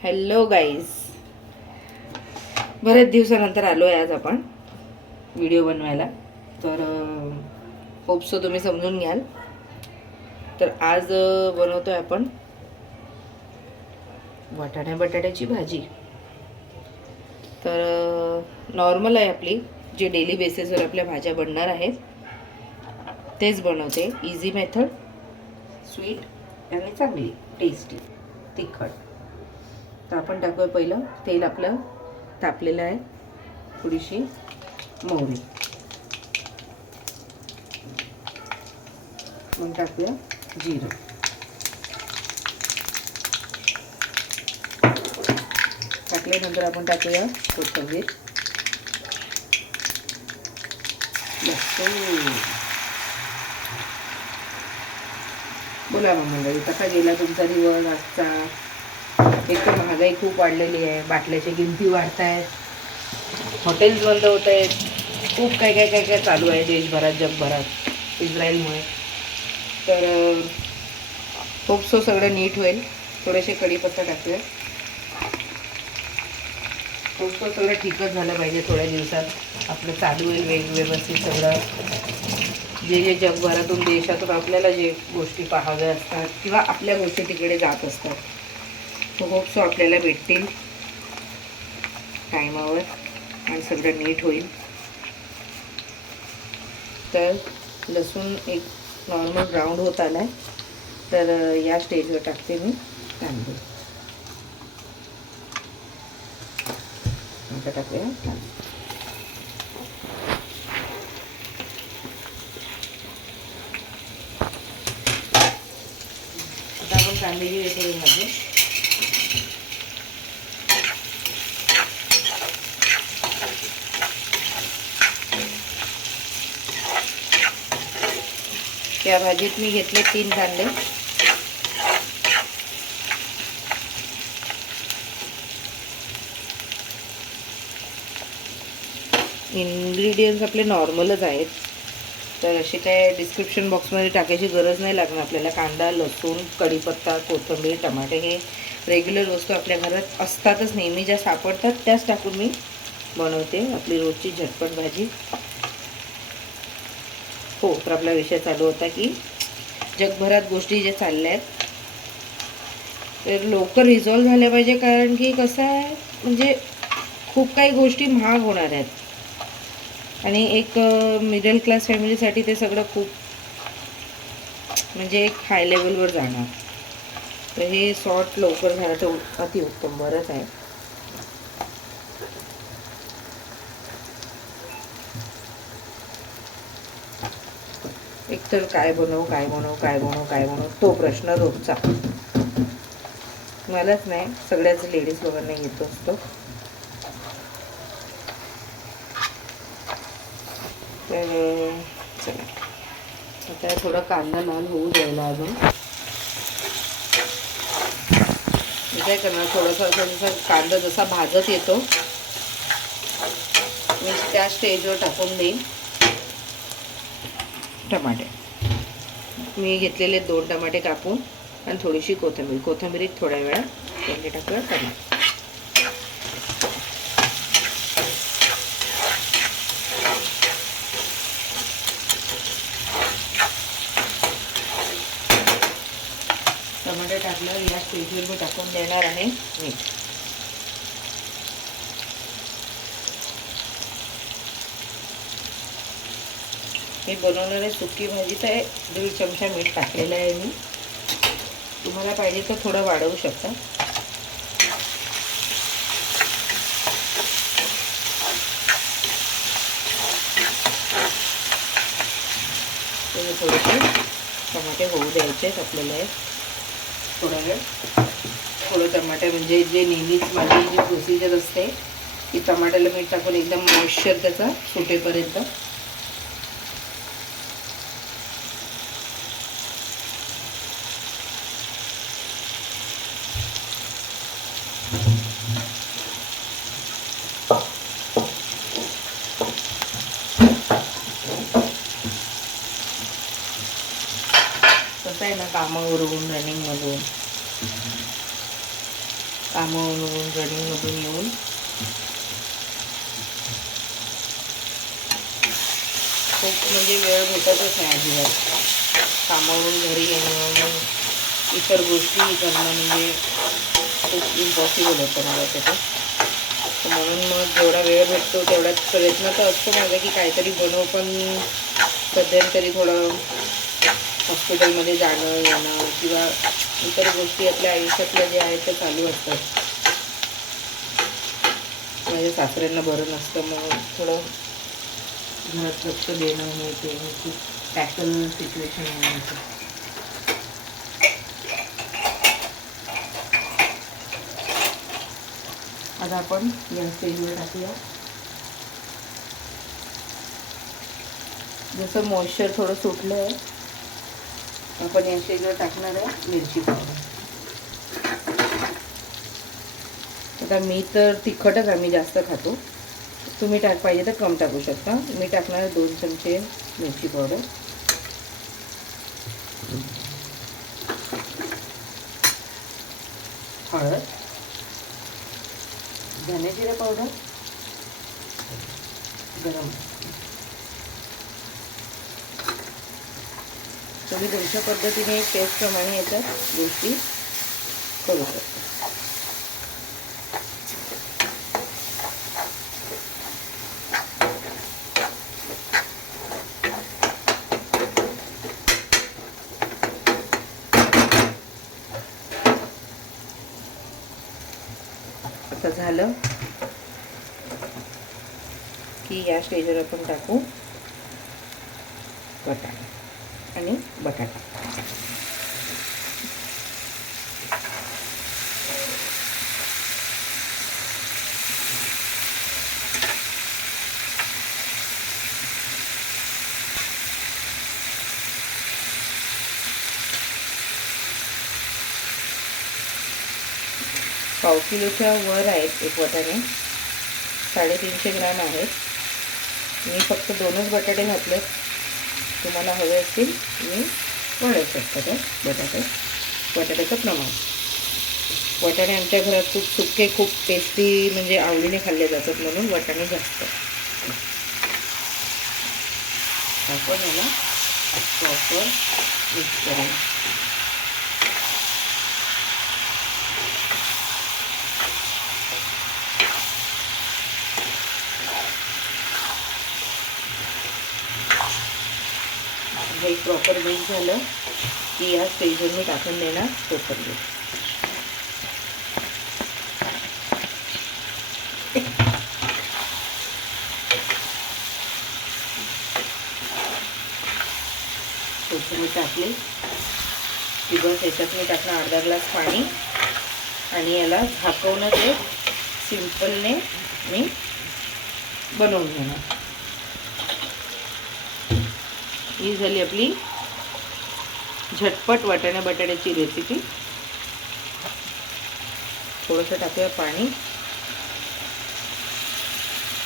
Hello guys, बरेच दिवसानंतर आलो आहे आज आपण व्हिडिओ बनवायला. तर होप सो तुम्ही समजून घ्याल. तर आज बनवतोय आपण बटाट्याची भाजी. तर नॉर्मल आहे आपली, जे डेली बेसिसवर आपल्या भाज्या बनणार आहेत तेच बनवते. इझी मेथड, स्वीट आणि चांगली टेस्टी तिखट. तर आपण टाकूया पहिलं तेल. आपलं तापलेलं आहे. थोडीशी मोहरी, मग टाकूया जिरं, टाकल्यानंतर आपण टाकूया कोथिंबीर. बोला मग मंडळी, कसा गेला तुमचा दिवस आजचा? एक तर महागाई खूप वाढलेली आहे, बाटल्याच्या किमती वाढत आहेत, हॉटेल्स बंद होत आहेत, खूप काय काय काय काय चालू आहे देशभरात जगभरात इस्रायलमुळे. तर खूप सगळं नीट होईल. थोडेसे कढीपत्ता टाकूया. खूप सगळं ठीकच झालं पाहिजे. थोड्या दिवसात आपलं चालू होईल व्यवस्थित सगळं. जे जगभरातून देशातून आपल्याला जे गोष्टी पाहाव्या असतात किंवा आपल्या गोष्टी तिकडे जात असतात, तो होप आपल्याला भेटतील टायमावर आणि सगळं नीट होईल. तर लसूण एक नॉर्मल ब्राऊन होत आला आहे. तर या स्टेजवर टाकते मी तांदूळ. आता टाकूया आता आपण कांद्याची वेगळी भाजी. त्या भाजीत मी घेतले 3 कांदे. इन्ग्रेडियंट्स आपले नॉर्मलच आहेत, तर असे काय डिस्क्रिप्शन बॉक्समध्ये टाकायची गरज नाही लागणार आपल्याला. कांदा, लसूण, कढीपत्ता, कोथिंबीर, टमाटे हे रेग्युलर वस्तू आपल्या घरात असतातच, नेहमी ज्या सापडतात त्याच टाकून मी बनवते आपली रोजची झटपट भाजी. हो, तर आपला विषय चालू होता की जगभरात गोष्टी ज्या चालल्या आहेत तर लवकर रिझॉल्व झाल्या पाहिजे. कारण की कसं आहे, म्हणजे खूप काही गोष्टी महाग होणार आहेत आणि एक मिडल क्लास फॅमिलीसाठी ते सगळं खूप म्हणजे एक हाय लेवलवर जाणार. तर हे सॉर्ट लवकर झालं तर अतिउत्तम, बरंच आहे. एकतर काय बनवू तो प्रश्न रोजचा. मलाच नाही, सगळ्याच लेडीज लोकांना येतो असतो. तर चला, आता थोडा कांदा लाल होऊ द्यायला अजून. काय करणार, थोडासा जसा कांदा जसा भाजत येतो मी त्या स्टेजवर टाकून देईन टमाटे. मी घेतलेले 2 टमाटे कापून आणि थोडीशी कोथिंबीर एक थोड्या वेळात वरती टाकूया. टमाटे टाकल्यावर या स्टेजवर मी टाकून देणार आहे मीठ. मी बनवणारे सुकी भाजी तर 1.5 चमचा मीठ टाकलेलं आहे मी. तुम्हाला पाहिजे तर थोडं वाढवू शकता. थोडेसे टमाटे होऊ द्यायचे आपल्याला थोडा वेळ. थोडं टमाटे म्हणजे जे नेहमीच माझी जी प्रोसिजर असते की टमाट्याला मीठ टाकून एकदम मॉइश्चर त्याचा सुटेपर्यंत. कसं आहे ना, कामावरून रनिंगमधून कामावरून रनिंगमधून येऊन खूप म्हणजे वेळ भेटतच नाही अजिबात. कामावरून घरी येणं, इतर गोष्टी करणं म्हणजे खूप इम्पॉसिबल होतं माझ्यासाठी. म्हणून मग जेवढा वेळ भेटतो तेवढाच प्रयत्न तर असतो माझा की काहीतरी बनव. पण सध्यातरी थोडं हॉस्पिटलमध्ये जाणं येणं किंवा इतर गोष्टी आपल्या आयुष्यातल्या ज्या आहेत त्या चालू असतात. माझ्या सासऱ्यांना बरं नसतं, मग थोडं घरात लक्ष देणं हे ते खूप टॅकल सिच्युएशन आहे माझं. आता आपण या स्टेजवर टाकूया. जसं मॉइश्चर थोडं सुटलं आहे, आपण या स्टेजवर टाकणार आहे मिरची पावडर. आता मी तर तिखटच आम्ही जास्त खातो, तुम्ही पाहिजे तर कम टाकू शकता. मी टाकणार 2 चमचे मिरची पावडर. हळद, धने जिरे पावडर, गरम. तुम्ही तुमच्या पद्धतीने टेस्टप्रमाणे याच्यात गोष्टी करू शकता. आता झालं की या स्टेजवर आपण टाकू बटाटा आणि बटाटा. पाव किलोच्या वर आहेत एक वाटाणे, 350 ग्राम आहेत. मी फक्त 2च बटाटे घातले. तुम्हाला हवे असतील मी वाढवू शकता ते बटाट्याचं प्रमाण. वाटाणे आमच्या घरात खूप सुके, खूप टेस्टी म्हणजे आवडीने खाल्ले जातात, म्हणून वाटाणे जास्त. आपण याला प्रॉपर मिक्स करू. हे प्रॉपर मिक्स झालं की या स्टेजवर मी टाकून देणार कोथिंबीर. कोथिंबीर टाकली की बस याच्यात मी टाकणार अर्धा ग्लास पाणी आणि याला झाकवूनच एक सिंपलने मी बनवून घेणार. ही झाली आपली झटपट वाटाणा बटाट्याची रेसिपी. थोडंसं टाकूया पाणी,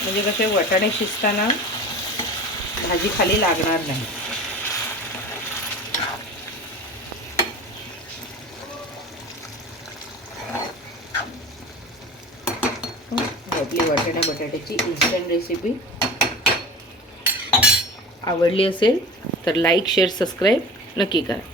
म्हणजे कसे वाटाणे शिजताना भाजी खाली लागणार नाही. आपली वाटाणा बटाट्याची इन्स्टंट रेसिपी आवडली असेल तर लाईक, शेअर, सबस्क्राईब नक्की करा.